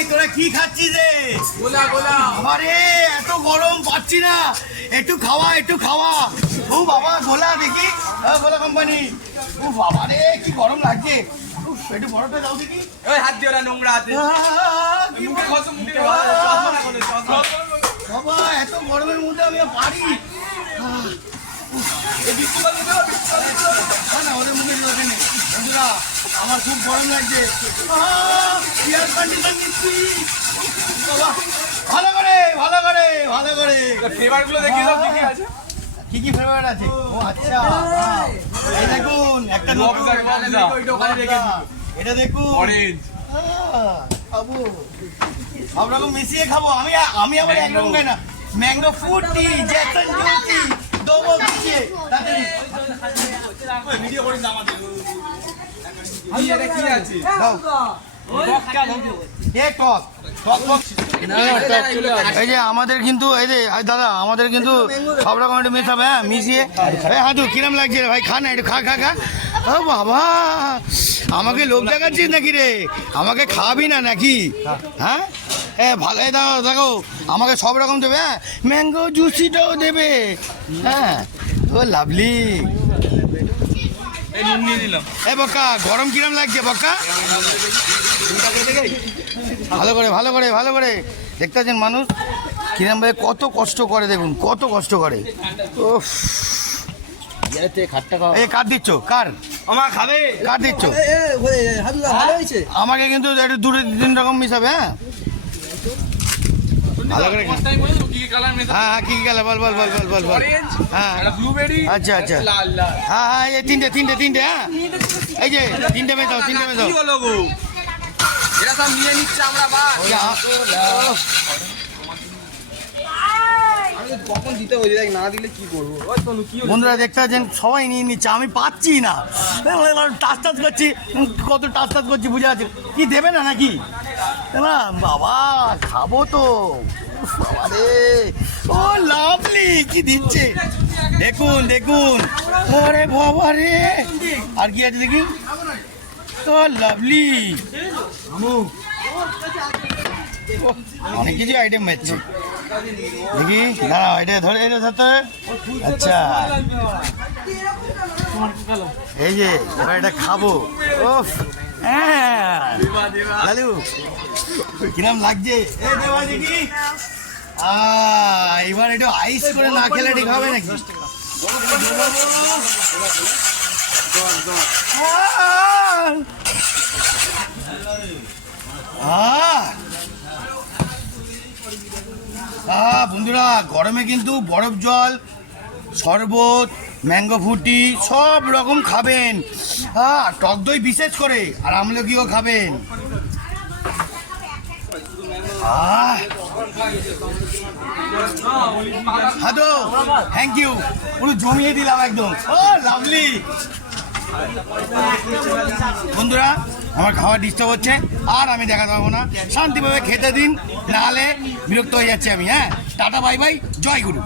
ভাই তোরা কি খাচ্ছিস রে? গোলা গোলা। আরে এত গরম পাচ্ছি না, একটু খাওয়া একটু খাওয়া। ও বাবা গোলা দেখি, গোলা কোম্পানি। ও বাবা রে কি গরম লাগছে। একটু বড়টা দাও দেখি। ওই হাত দিও না, নোংরা হাতে। মুখে খসো, মুখে বাবা এত গরমের মধ্যে আমি পারি না, ওদের মুখে দিতে নেই। বন্ধুরা আমার খুব গরম লাগছে। এয়ার কন্ডিশন নিচ্ছি বাবা, ভালো করে ভালো করে ভালো করে। ফ্লেভার গুলো দেখিয়ে দাও, কি কি আছে। কি কি ফ্লেভার আছে? ও আচ্ছা, এই দেখুন একটা এটা দেখুন অরেঞ্জ। খাবো সব রকম মিশিয়ে খাবো। আমি আবার একরকম খাই না। ম্যাঙ্গো ফ্রুটি, জ্যাকসন জুসি, দোবো মিশিয়ে তাড়াতাড়ি ভিডিও করে দাও আমাদের। এটা কি আছে? এই যে আমাদের কিন্তু এই যে দাদা আমাদের কিন্তু সব রকম একটু মেশাবে, হ্যাঁ মিশিয়ে। হাজু কিরম লাগছে রে ভাই? খা না একটু, খা খা খা। ও বাবা আমাকে লোভ দেখাচ্ছিস নাকি রে? আমাকে খাওয়াবি না নাকি? হ্যাঁ ভালো দাও, দেখো আমাকে সব রকম দেবে। হ্যাঁ ম্যাঙ্গো জুসিটাও দেবে। হ্যাঁ ও লাভলি। এ বক্কা গরম কিরম লাগছে বক্কা? ভালো করে ভালো করে ভালো করে দেখতে পাচ্ছেন মানুষ কিরম ভাবে কত কষ্ট করে, দেখুন কত কষ্ট করে। উফ এই কার দিচ্ছ? কার আমার খাবে? কার দিচ্ছ? আমাকে কিন্তু একটু দূরে 3 রকম মিশাবে। হ্যাঁ ভালো করে হ্যাঁ হ্যাঁ কি কি কালার বল বল বল বল বল বল। হ্যাঁ ব্লুবেরি। আচ্ছা আচ্ছা লাল লাল। হ্যাঁ হ্যাঁ এই তিনটে তিনটে তিনটে। হ্যাঁ এই যে তিনটে মেশাও, তিনটে মেশাও। কি হলো গো? এরা সব নিয়ে নিচ্ছে, আমরা বা কখন দিতে হয়ে যায়, না দিলে কি করবো? বন্ধুরা দেখতে পাচ্ছেন সবাই নিয়ে নিচ্ছে, আমি পাচ্ছি না। টাচ টাচ করছি, কত টাচ টাচ করছি বুঝে আছে। কি দেবে না নাকি? না বাবা খাবো তো। বাবা রে ও লাভলি কি দিচ্ছে দেখুন দেখুন। ওরে বাবা রে আর কি আছে দেখি। ও লাভলি অনেক কিছু আইটেম পাচ্ছি দেখি। দাঁড়াও এটা ধরে, এটা ধরতে। আচ্ছা এই যে এবার এটা খাবো। ওফ হ্যাঁ লালু কিরম লাগছে? এই দেওয়া দেখি। এবার একটু আইস করে না খেলে ঠিক হবে নাকি? বন্ধুরা গরমে কিন্তু বরফ জল, শরবত, ম্যাঙ্গো ফ্রুটি সব রকম খাবেন। টক দই বিশেষ করে, আর আমলকিও খাবেন। হ্যাঁ তো থ্যাংক ইউ, পুরো জমিয়ে দিলাম একদম। ও লাভলি। বন্ধুরা আমার খাওয়া ডিস্টার্ব হচ্ছে, আর আমি দেখাতে পারবো না। শান্তিভাবে খেতে দিন, নাহলে বিরক্ত হয়ে যাচ্ছে আমি। হ্যাঁ টাটা বাই বাই, জয় গুরু।